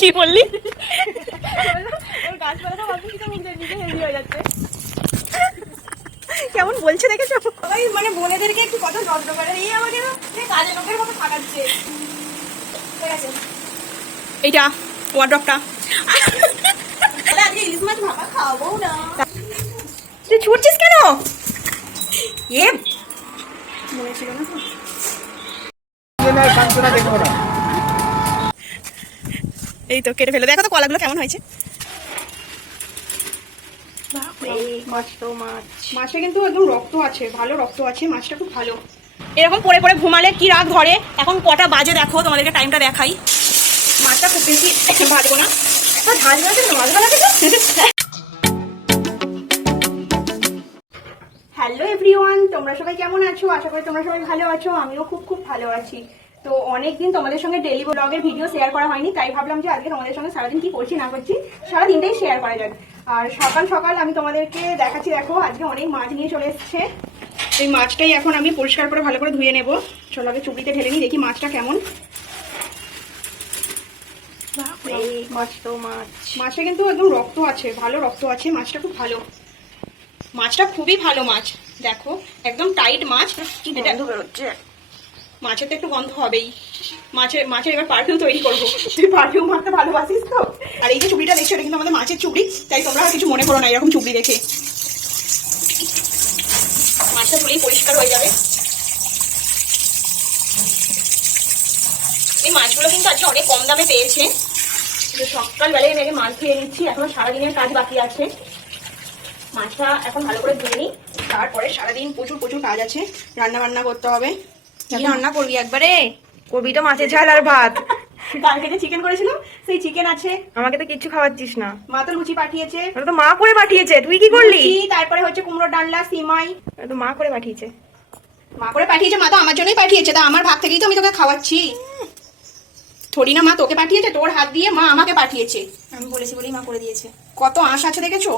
কি বললি? কেমন বলছে দেখেছো? সবাই মানে বোনেদেরকে একটু কত যত্ন করে, এই আমাকে কাজের লোকের মতো থাকাচ্ছে। ঠিক আছে, এইটা ওয়ার্ড্রপটা। আজকে ইলিশ মাছ ভাপা খাওয়াবো না। তুই ছুটছিস কেন? এ মনে ছিল না তো। এই তো কেটে ফেলে দেখো তো কলাগুলো কেমন হয়েছে। মাছে কিন্তু একদম রক্ত আছে, ভালো রক্ত আছে, মাছটা খুব ভালো। এরকম পরে পরে ঘুমালে কি রাগ ধরে। এখন কটা বাজে দেখো, তোমাদেরকে টাইমটা দেখাই। মাছটা খুব বেশি ভাজবো না, ঝাল আছে তো মাছ ভালো আছে। হ্যালো এভরিওয়ান, তোমরা সবাই কেমন আছো? আশা করি তোমরা সবাই ভালো আছো। আমিও খুব খুব ভালো আছি। তো অনেকদিন তোমাদের সঙ্গে ডেলি ব্লগের ভিডিও শেয়ার করা হয়নি, তাই ভাবলাম যে আজকে তোমাদের সঙ্গে সারাদিন কি করছি না করছি সারাদিনটাই শেয়ার করা যাক। আর সকাল সকাল আমি তোমাদেরকে দেখাচ্ছি, দেখো আজকে অনেক মাছ নিয়ে চলে এসেছে। এই মাছটাই এখন আমি পরিষ্কার করে ভালো করে ধুয়ে নেবো। চলো আগে চুবড়িতে ঢেলে নিই, দেখি মাছটা কেমন। মাছটা কিন্তু একদম রক্ত আছে, ভালো রক্ত আছে, মাছটা খুব ভালো। মাছটা খুবই ভালো মাছ, দেখো একদম টাইট মাছ। এটা বেরোচ্ছে, মাছের তো একটু গন্ধ হবেই। মাছের এবার পারফিউম তৈরি করবো। তুই পারফিউম মাখতে ভালোবাসিস তো। আর এই যে চুবড়িটা দেখছো, এটা কিন্তু আমাদের মাছের চুবড়ি, তাই তোমরা কিছু মনে করো না এরকম চুবড়ি দেখে। মাছটা ধুলেই পরিষ্কার হয়ে যাবে। এই মাছগুলো কিন্তু আজকে অনেক কম দামে পেয়েছে। সকালবেলায় মেঘে মাছ ধুয়ে নিচ্ছি, এখনো সারাদিনের কাজ বাকি আছে। মাছটা এখন ভালো করে ধুয়ে নিই, তারপরে সারাদিন প্রচুর প্রচুর কাজ আছে। রান্না বান্না করতে হবে। রান্না করবি একবারে? করবি তো মাছের ঝাল আর ভাত। কালকে যে চিকেন করেছিলাম সেই চিকেন আছে। আমাকে তো কিচ্ছু খাওয়াচ্ছিস না। মা তো লুচি পাঠিয়েছে। তো মা করে পাঠিয়েছে, তুই কি করলি? তারপরে হচ্ছে কুমড়ো ডালনা, সিমাই। তো মা করে পাঠিয়েছে। মা করে পাঠিয়েছে, মা তো আমার জন্যই পাঠিয়েছে। তা আমার ভাত থেকেই তো আমি তোকে খাওয়াচ্ছি। থোড়ি না মা তোকে পাঠিয়েছে, তোর হাত দিয়ে মা আমাকে পাঠিয়েছে। আমি বলেছি বলেই মা করে দিয়েছে। কত আঁশ আছে দেখেছো?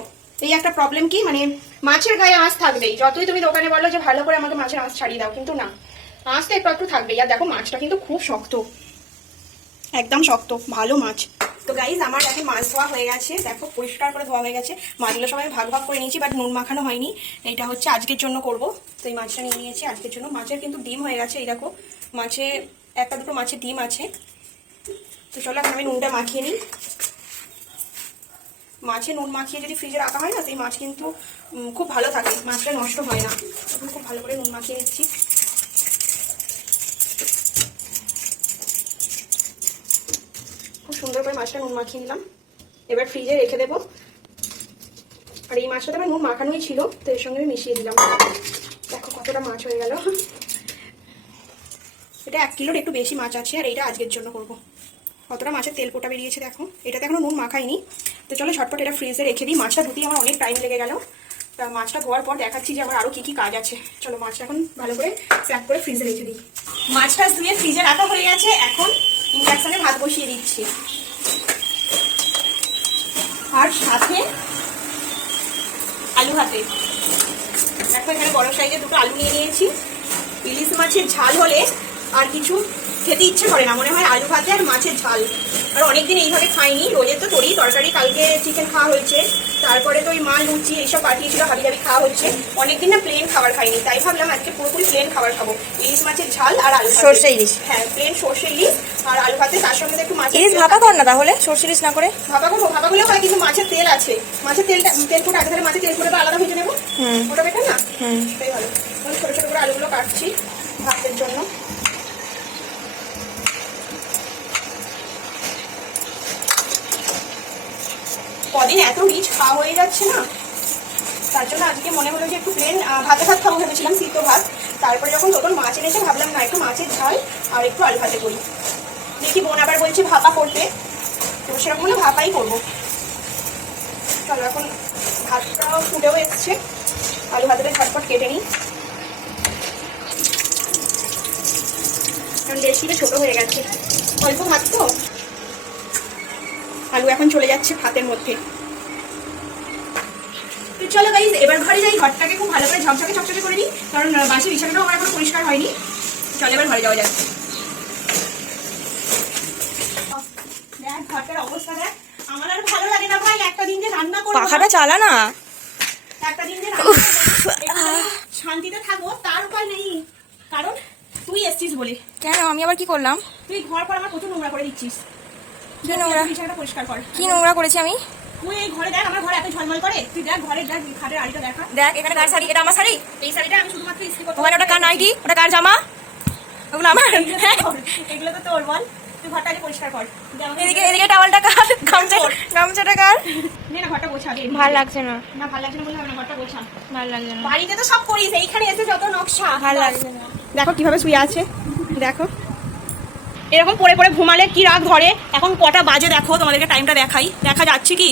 এই একটা প্রবলেম কি, মানে মাছের গায়ে আঁশ থাকবেই। যতই তুমি দোকানে বলো যে ভালো করে আমাকে মাছের আঁশ ছাড়িয়ে দাও, কিন্তু না, আঁশ তো একটু একটু থাকবেই। আর দেখো মাছটা কিন্তু খুব শক্ত, একদম শক্ত, ভালো মাছ। তো গাইজ আমার এখন মাছ ধোয়া হয়ে গেছে, দেখো পরিষ্কার করে ধোয়া হয়ে গেছে। মাছগুলো সবাই ভাগ ভাগ করে নিয়েছি, বাট নুন মাখানো হয়নি। এটা হচ্ছে আজকের জন্য করব, তো এই মাছটা নিয়ে নিয়েছি আজকের জন্য। মাছের কিন্তু ডিম হয়ে গেছে, এই দেখো মাছে একটা দুটো মাছের ডিম আছে। তো চলো এখন আমি নুনটা মাখিয়ে নিই। মাছে নুন মাখিয়ে যদি ফ্রিজে রাখা হয় না, সেই মাছ কিন্তু খুব ভালো থাকে, মাছটা নষ্ট হয় না। এখন খুব ভালো করে নুন মাখিয়ে নিচ্ছি। খুব সুন্দর করে মাছটা নুন মাখিয়ে নিলাম, এবার ফ্রিজে রেখে দেবো। আর এই মাছটা তো আমার নুন মাখানোই ছিল, তো এর সঙ্গে আমি মিশিয়ে দিলাম। দেখো কতটা মাছ হয়ে গেল। এটা 1 কিলোর একটু বেশি মাছ আছে, আর এইটা আজকের জন্য করবো। কতটা মাছের তেল পোটা বেরিয়েছে দেখো। এটাতে এখনো নুন মাখাইনি। তো চলো ঝটপট এটা ফ্রিজে রেখে দিই। মাছটা ধুতেই আমার অনেক টাইম লেগে গেল। তা মাছটা ধোয়ার পর দেখাচ্ছি যে আমার আরও কী কী কাজ আছে। চলো মাছটা এখন ভালো করে প্যাক করে ফ্রিজে রেখে দিই। মাছটা ধুয়ে ফ্রিজে রাখা হয়ে গেছে, এখন ইন্ডাকশনে ভাত বসিয়ে দিচ্ছি। আর সাথে আলু ভাতে। দেখো এখানে বড় সাইজের দুটো আলু নিয়ে নিয়েছি। ইলিশ মাছের ঝাল হলে আর কিছু খেতে ইচ্ছে করে না, মনে হয় আলু ভাতে আর মাছের ঝাল। আর অনেকদিন এইভাবে খাইনি, রোজের তো তরি তরকারি, কালকে চিকেন খাওয়া হয়েছে, তারপরে তো ওই মা লুচি এইসব পাঠিয়েছিল, হাবি হাবি খাওয়া হচ্ছে। অনেকদিন না প্লেন খাবার খাইনি, তাই ভাবলাম আজকে পুরোপুরি প্লেন খাবার খাবো। ইলিশ মাছের ঝাল আর আলু সর্ষে ইলিশ। হ্যাঁ, প্লেন সর্ষে ইলিশ আর আলু ভাতে, তার সঙ্গে একটু মাছ। ইলিশ ভাপা কর না তাহলে, সর্ষে ইলিশ না করে। ভাপা করবো, ভাপা করলেও হয়, কিন্তু মাছের তেল আছে। মাছের তেলটা তেল ফুটে আগে মাছের তেল ফুটে আলাদা ভেজে নেবো, ওটা বেটার না? সেটাই ভালো। ছোটো ছোটো করে আলুগুলো কাটছি ভাতের জন্য। কদিন এত রিচ খাওয়া হয়ে যাচ্ছে না, তার জন্য আজকে মনে হলো যে একটু প্লেন ভাতে ভাত খাবো ভেবেছিলাম, সিদ্ধ ভাত। তারপরে যখন তখন মাছ এনেছে, ভাবলাম না একটু মাছের ঝাল আর একটু আলু ভাতে করি। দেখি বোন আবার বলছে ভাপা করতে, তো সেরকম হলে ভাপাই করবো। চলো এখন ভাতটাও ফুটেও এসছে, আলু ভাতেটা ঝটপট কেটে নিই, কারণ রেসিপিটা ছোটো হয়ে গেছে, অল্প ভাত তো। আলু এখন চলে যাচ্ছে ভাতের মধ্যে। চলো গাইস এবার ঘরে যাই, ঘরটাকে খুব ভালো করে ঝকঝকে ঝকঝকে করে নিই, কারণ বাসি বিছানাটাও আমার এখন পরিষ্কার হয়নি। চলো এবার ঘরে যাওয়া যাক। ঘরটার অবস্থা দেখ। আমার আর ভালো লাগে না ভাই, একটা দিন যে রান্না করবো, পাখাটা চালা না। একটা দিন যে রান্না করবো, একটু শান্তিতে থাকবো তার উপায় নেই। কারণ তুই এসছিস বলে। কেন আমি আবার কি করলাম? তুই ঘর পর আমার প্রচুর নোংরা করে দিচ্ছিস। কি নোংরা? বিছানাটা পরিষ্কার কর। কি নোংরা করেছি আমি? তুই এই ঘরে দেখ, আমার ঘরে এত ঝলমল করে। তুই দেখ ঘরে, দেখ খাটের আড়িটা দেখা। দেখ এখানে কার শাড়ি? এটা আমার শাড়ি। এই শাড়িটা আমি শুধুমাত্র ইস্ত্রি করতে ওখানে ওটা কার নাইটি? ওটা কার জামা? ওগুলো আমার। এগুলো তো তোর, বল। তুই ঘরটা আগে পরিষ্কার কর। এদিকে এদিকে টাওয়ালটা কার? গামছাটা কার? নে না, ঘরটা গোছা আগে। ভাল লাগছে না। না, ভালো লাগছে না বলে হবে না, ঘরটা গোছা। ভাল লাগছে না। বাড়িতে তো সব করিস, এইখানে এসে যত নকশা। ভাল লাগছে না। দেখো কিভাবে শুয়ে আছে, দেখো। এরকম পড়ে পড়ে ঘুমালে কি রাগ ধরে। এখন কটা বাজে দেখো, তোমাদেরকে টাইমটা দেখাই। দেখা যাচ্ছে কি?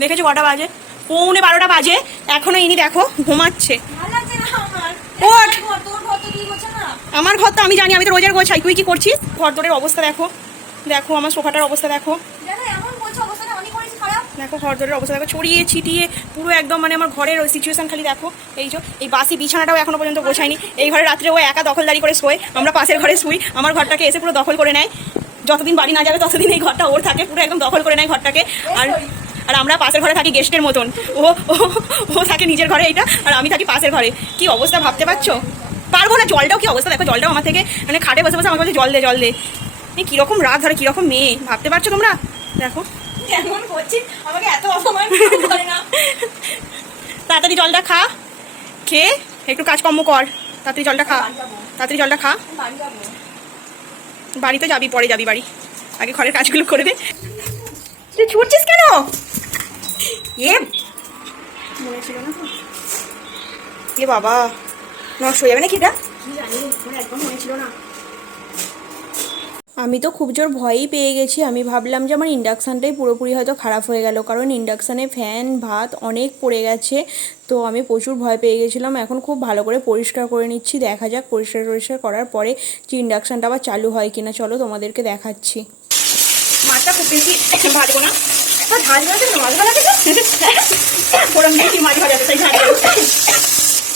দেখেছো কটা বাজে? 11:30 বাজে, এখনো ইনি দেখো ঘুমাচ্ছে। ভাল লাগছে না আমার। ওঠ। তোর ঘর তো কি করছে না? আমার ঘর তো আমি জানি, আমি তো রোজের গোছাই। তুই কি করছিস? ঘর দরের অবস্থা দেখো, দেখো আমার সোফাটার অবস্থা দেখো, জানো এমন বলছো অবস্থাটা আমি করেছি খারাপ। দেখো ঘর দরের অবস্থা দেখো, ছড়িয়ে ছিটিয়ে পুরো একদম। মানে আমার ঘরের সিচুয়েশন খালি দেখো। এই যে এই বাসি বিছানাটাও এখনো পর্যন্ত গোছায়নি। এই ঘরে রাত্রে ও একা দখলদারি করে শোয়, আমরা পাশের ঘরে শুই। আমার ঘরটাকে এসে পুরো দখল করে নেয়। যতদিন বাড়ি না যাবে ততদিন এই ঘরটা ওর থাকে, পুরো একদম দখল করে নেয় ঘরটাকে। আর আর আমরা পাশের ঘরে থাকি গেস্টের মতন। ও ও ও থাকে নিজের ঘরে এইটা, আর আমি থাকি পাশের ঘরে। কি অবস্থা ভাবতে পারছো? পারবো না। জলটাও কি অবস্থা দেখো, জলটাও আমার থেকে মানে খাটে বসে বসে আমার বলছে জল দে জল দে। এই কিরকম রাগ ধরে, কিরকম মেয়ে ভাবতে পারছো তোমরা? দেখো কেমন করছিস আমাকে, এত অপমান করে না। তাড়াতাড়ি জলটা খা, খেয়ে একটু কাজকর্ম কর। তাড়াতাড়ি জলটা খা, তাড়াতাড়ি জলটা খা। বাড়ি যাবো। বাড়ি তো যাবি, পরে যাবি বাড়ি। আগে ঘরের কাজগুলো করে দে। তুই ছুটছিস কেন? এ মনে ছিল না তো। এ বাবা, নষ্ট হয়ে যাবে নাকি এটা? কি জানি, একদম মনে ছিল না। আমি তো খুব জোর ভয়ই পেয়ে গেছি। আমি ভাবলাম যে আমার ইন্ডাকশানটাই পুরোপুরি হয়তো খারাপ হয়ে গেল, কারণ ইন্ডাকশানে ফ্যান ভাত অনেক পড়ে গেছে। তো আমি প্রচুর ভয় পেয়ে গেছিলাম। এখন খুব ভালো করে পরিষ্কার করে নিচ্ছি। দেখা যাক পরিষ্কার করার পরে যে ইন্ডাকশানটা আবার চালু হয় কিনা। চলো তোমাদেরকে দেখাচ্ছি। মাছটা খুব বেশি ভাজবো না। ঝাঁজ ভাজা না, মাছ ভাজা থেকে ওরম বেশি মাছ ভাজা তাই ঝাঁজ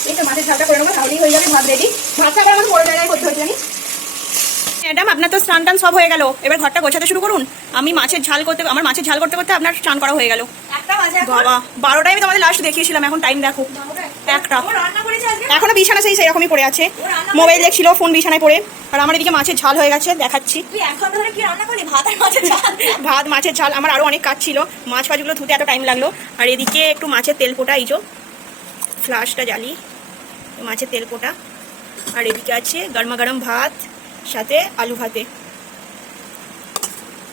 এই তো মাছের ঝালটা করে নেবো, তাহলেই হয়ে যাবে ভাত রেডি। ভাতটা আমার বড় জায়গায় করতে হয়েছে জানি। ম্যাডাম আপনার তো স্নান টান সব হয়ে গেল, এবার ঘরটা গোছাতে শুরু করুন। আমার মাছের ঝাল করতে করতে আপনার স্নান করা হয়ে গেল। একটা বাজে এখন। বাবা 12টায় আমি তোমাদের লাস্ট দেখিয়েছিলাম, এখন টাইম দেখো 1টা। ও রান্না করেছে আজকে। এখনো বিছানা সেই সেরকমই পড়ে আছে, মোবাইল দেখছিল, ফোন বিছানায় পড়ে। আর আমার এদিকে মাছের ঝাল হয়ে গেছে, দেখাচ্ছি। তুই 1 ঘন্টা ধরে কি রান্না করলি? ভাত আর মাছের ঝাল। ভাত মাছের ঝাল, আমার আরও অনেক কাজ ছিল। মাছ ফাছগুলো ধুতে এত টাইম লাগলো। আর এদিকে একটু মাছের তেল পোটা, এই যে ফ্লাশটা জ্বালি, মাছের তেল পোটা। আর এদিকে আছে গরমা গরম ভাত, সাথে আলু ভাতে।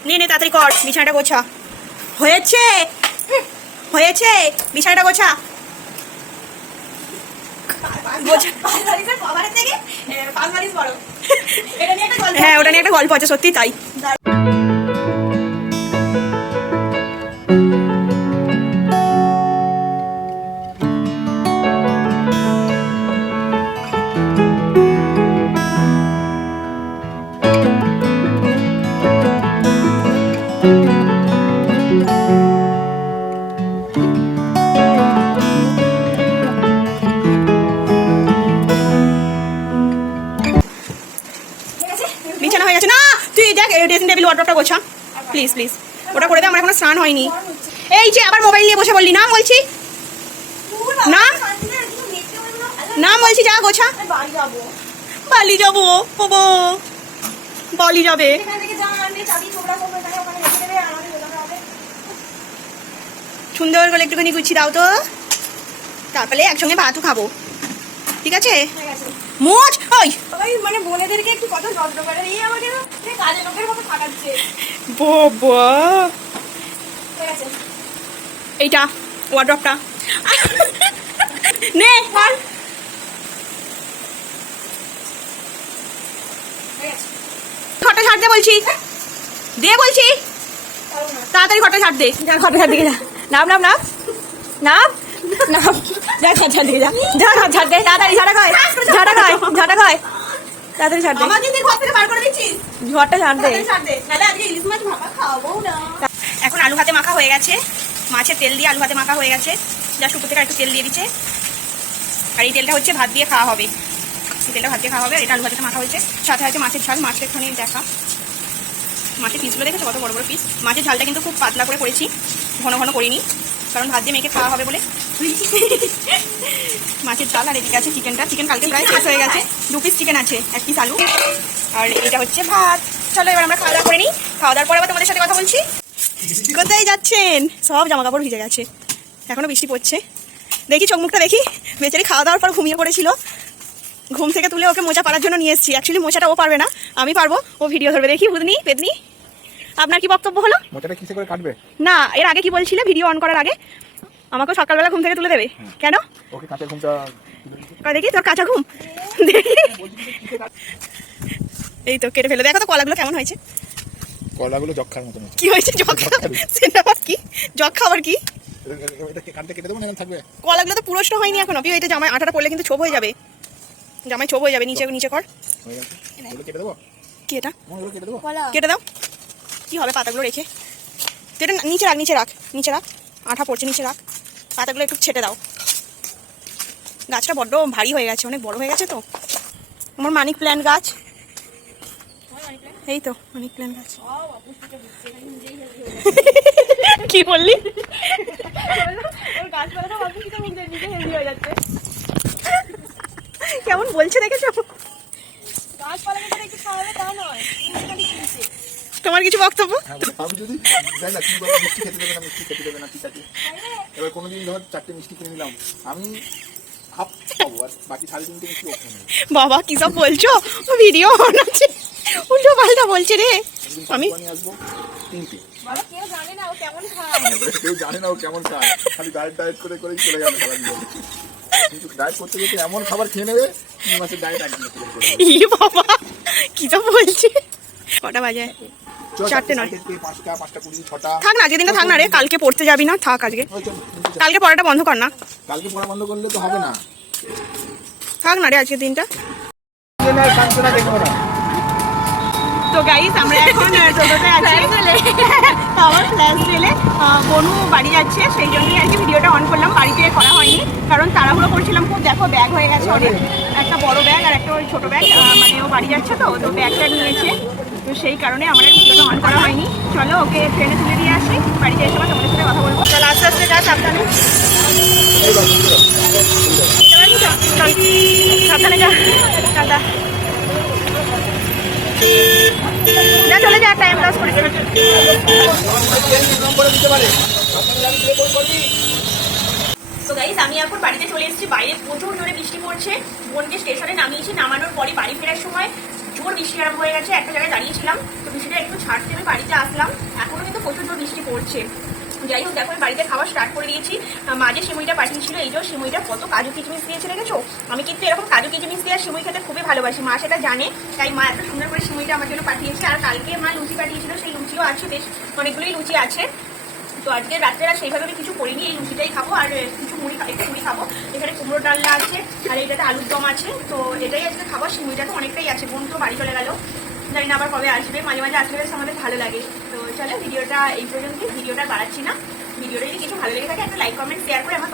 নে নে তাড়াতাড়ি কর, বিছানাটা গোছা। হয়েছে হয়েছে, বিছানাটা গোছা। হ্যাঁ, ওটা নিয়ে একটা গল্প আছে, সত্যি তাই। বিছানা হয়ে গেছে না? তুই দেখ ড্রেসিং টেবিল ওয়ার্ডরোবটা গোছা প্লিজ প্লিজ। ওটা করে দে, আমার এখনো স্নান হয়নি। এই যে আবার মোবাইল নিয়ে বসে বললি, নাম বলছি, নাম নাম বলছি, যা গোছা। বাড়ি যাবো। বালি যাবো বাবা, বালি যাবে। এখান থেকে যা আনবে চাবি ছোবড়া সব এখানে ওখানে রেখে দেবে, আর আমাদের বেরোতে হবে। সুন্দর করে একটুখানি গুছিয়ে দাও তো, তারপরে একসঙ্গে ভাতও খাবো, ঠিক আছে? ঠিক আছে। মোচ ওই ওই মানে বোনেদেরকে একটু কত যত্ন করে, এই আমাকে না এই কাজের লোকের মতো থাকাচ্ছে। বাবা, ঠিক আছে। এইটা ওয়ার্ডরোবটা নে বল। ঠিক আছে। ঘরটা ছাড় দে বলছি, দে বলছি, তাড়াতাড়ি ঘরটা ছাড় দে। যা ঘরটা ছাড় দিকে যা, নাম নাম নাম নাম নাম, যা ঘর ছাড় দিকে যা, যা ঘর ছাড় দে, তাড়াতাড়ি ঝাড়া খায়, ঝাড়া খায়, ঝাড়া খায়, তাড়াতাড়ি ছাড় দে, আমাকে তুই ঘর থেকে বার করে দিচ্ছিস, ঘরটা ছাড় দে। তাড়াতাড়ি ছাড় দে, নাহলে আজকে ইলিশ মাছ ভাপা খাওয়াবো না। এখন আলু ভাতে মাখা হয়ে গেছে, মাছের তেল দিয়ে আলু ভাতে মাখা হয়ে গেছে। জাস্ট উপর থেকে একটু তেল দিয়ে দিচ্ছে। আর এই তেলটা হচ্ছে ভাত দিয়ে খাওয়া হবে, এই তেলটা ভাত দিয়ে খাওয়া হবে। এটা আলু ভাতে মাখা হয়েছে, সাথে আছে মাছের ঝাল। মাছটা এখানে দেখা, মাছের পিসগুলো দেখেছো কত বড় বড় পিস। মাছের ঝালটা কিন্তু খুব পাতলা করে করেছি, ঘন ঘন করিনি, কারণ ভাত দিয়ে মেখে খাওয়া হবে বলে। মাছের ঝাল। আর এদিকে আছে চিকেনটা। চিকেন কালকে প্রায় শেষ হয়ে গেছে, 2 পিস চিকেন আছে, 1 পিস আলু, আর এটা হচ্ছে ভাত। চলো এবার আমরা খাওয়া দাওয়া করে নিই। খাওয়া দাওয়ার পরে আবার তোমাদের সাথে কথা বলছি। কোথায় যাচ্ছেন? সব জামা কাপড় ভিজে গেছে, এখনো বৃষ্টি পড়ছে। দেখি চোখ মুখটা দেখি। বেচারি খাওয়া দাওয়ার পর ঘুমিয়ে পড়েছিল, ঘুম থেকে তুলে ওকে মোচা পাড়ার জন্য নিয়ে এসেছি। অ্যাকচুয়ালি মোচাটা ও পারবে না, আমি পারবো, ও ভিডিও ধরবে। দেখি বুধনি পেদনি, আপনার কি বক্তব্য হলো? মোচাটা কিসে করে কাটবে? না, এর আগে কি বলছিলে ভিডিও অন করার আগে আমাকে সকালবেলা ঘুম থেকে তুলে দেবে? কেন? ওকে কাঁচা ঘুমটা দেখি তোর কাঁচা ঘুম দেখি। এই তো কেটে ফেলে। দেখো তো কলাগুলো কেমন হয়েছে। কলাগুলো যক্ষার মতন হচ্ছে। কি হয়েছে? যক্ষা? সেটা আবার কি? যক্ষা আবার কি? এটা কাটতে কেটে দেবো না, এখন থাকবে? কলাগুলো তো পুরোটা হয়নি এখনো। পিও এটা জামাই আটাটা পড়লে কিন্তু ছোপ হয়ে যাবে, জামাই ছোপ হয়ে যাবে। নিচে নিচে কর। হয়ে গেছে, এগুলো কেটে দেবো। কি এটা? এগুলো কেটে দেবো। কেটে দাও। কি হবে পাতাগুলো রেখে? তো এটা নিচে রাখ, নিচে রাখ, নিচে রাখ। আঠা পড়ছে, নিচে রাখ। পাতাগুলো একটু ছেটে দাও। গাছটা বড্ড ভারী হয়ে গেছে, অনেক বড় হয়ে গেছে তো। আমার মানি প্ল্যান্ট গাছ, এই তো মানি প্ল্যান্ট গাছ। কি বললি? কেমন বলছে দেখেছো? তোমার কিছু বক্তব্য? হ্যাঁ, আমি যদি যাই না, তুমি বলো মিষ্টি খেতে দেবে না, মিষ্টি খেতে দেবে না, ঠিক আছে। এবার কোনোদিন ধর 4টে মিষ্টি কিনে নিলাম, আমি হাফ খাবো আর বাকি 3.5 মিষ্টি ওকে নেই। বাবা কি সব বলছো? ভিডিও অন আছে, উল্টো পাল্টা বলছে রে। আমি নিয়ে আসবো 3টে। কেউ জানে না ও কেমন খায়। কেউ জানে না ও কেমন খায়, খালি ডায়েট ডায়েট করে করেই চলে যাবে সারা জীবন। কিন্তু ডায়েট করতে করতে এমন খাবার খেয়ে নেবে 3 মাসের ডায়েট একদিন করে দেবে। ই বাবা কি সব বলছে। কটা বাজে? 4টে নয়। 5টা 5টা 20 6টা। থাক না, আজকে দিনটা থাক না রে, কালকে পড়তে যাবি না, থাক আজকে। ওই চল, কালকে পড়াটা বন্ধ কর না, কালকে পড়া বন্ধ করলে তো হবে না। থাক না রে আজকে দিনটা। কাঞ্চনা দেখবো না। তো গাইস আমরা এখন টোটোতে আছি, পাওয়ার ফ্ল্যাশ দিলে বনু বাড়ি যাচ্ছে, সেই জন্যই আর কি ভিডিওটা অন করলাম। বাড়িতে করা হয়নি কারণ তাড়াহুড়ো করছিলাম খুব। দেখো ব্যাগ হয়ে গেছে অনেক, একটা বড় ব্যাগ আর একটা ওই ছোটো ব্যাগ, মানে ও বাড়ি যাচ্ছে তো, তো ব্যাগটা নিয়েছে, তো সেই কারণে আমার আর ভিডিওটা অন করা হয়নি। চলো ওকে ট্রেনে তুলে দিয়ে আসি, বাড়িতে এসে তোমাদের সাথে কথা বলবো। চলো আস্তে আস্তে যা, সাবধানে। সাবধানে যা, টাটা। যা চলে যা, টাইম লস করিস না। তো গাইস আমি এখন বাড়িতে চলে এসেছি। বাইরে প্রচুর জোরে বৃষ্টি পড়ছে। বোনকে স্টেশনে নামিয়েছি, নামানোর পরে বাড়ি ফেরার সময় জোর বৃষ্টি আরম্ভ হয়ে গেছে। একটা জায়গায় দাঁড়িয়েছিলাম, তো বৃষ্টিটা একটু ছাড়তে আমি বাড়িতে আসলাম। এখনো কিন্তু প্রচুর জোর বৃষ্টি পড়ছে। যাই হোক, দেখো আমি বাড়িতে খাওয়া স্টার্ট করে দিয়েছি। মাঝে সিমুইটা পাঠিয়েছিল, এই যে সিমুইটা কত কাজু কিচমিচ দিয়েছে দেখেছো। আমি কিন্তু এরকম কাজু কিচমিচ দিয়ে সিমুই খেতে খুবই ভালোবাসি, মা সেটা জানে, তাই মা এত সুন্দর করে সিমুইটা আমার জন্য পাঠিয়েছে। আর কালকে মা লুচি পাঠিয়েছিল, সেই লুচিও আছে, বেশ অনেকগুলোই লুচি আছে। তো আজকে রাত্রেরা সেইভাবে আমি কিছু করিনি, এই লুচিটাই খাবো আর কিছু একটু মুড়ি খাবো। এখানে কুমড়ো ডালনা আছে আর এইটাতে আলুর দম আছে, তো এটাই আজকে খাবো। সিমুইটা তো অনেকটাই আছে, বোন তো বাড়ি চলে গেল, জানি না আবার কবে আসবে। মাঝে মাঝে আসলে বেশ আমাদের ভালো লাগে। তো চলো ভিডিওটা এই পর্যন্তই, ভিডিওটা বাড়াচ্ছি না। ভিডিওটা যদি কিছু ভালো লেগে থাকে একটা লাইক কমেন্ট শেয়ার করে আমার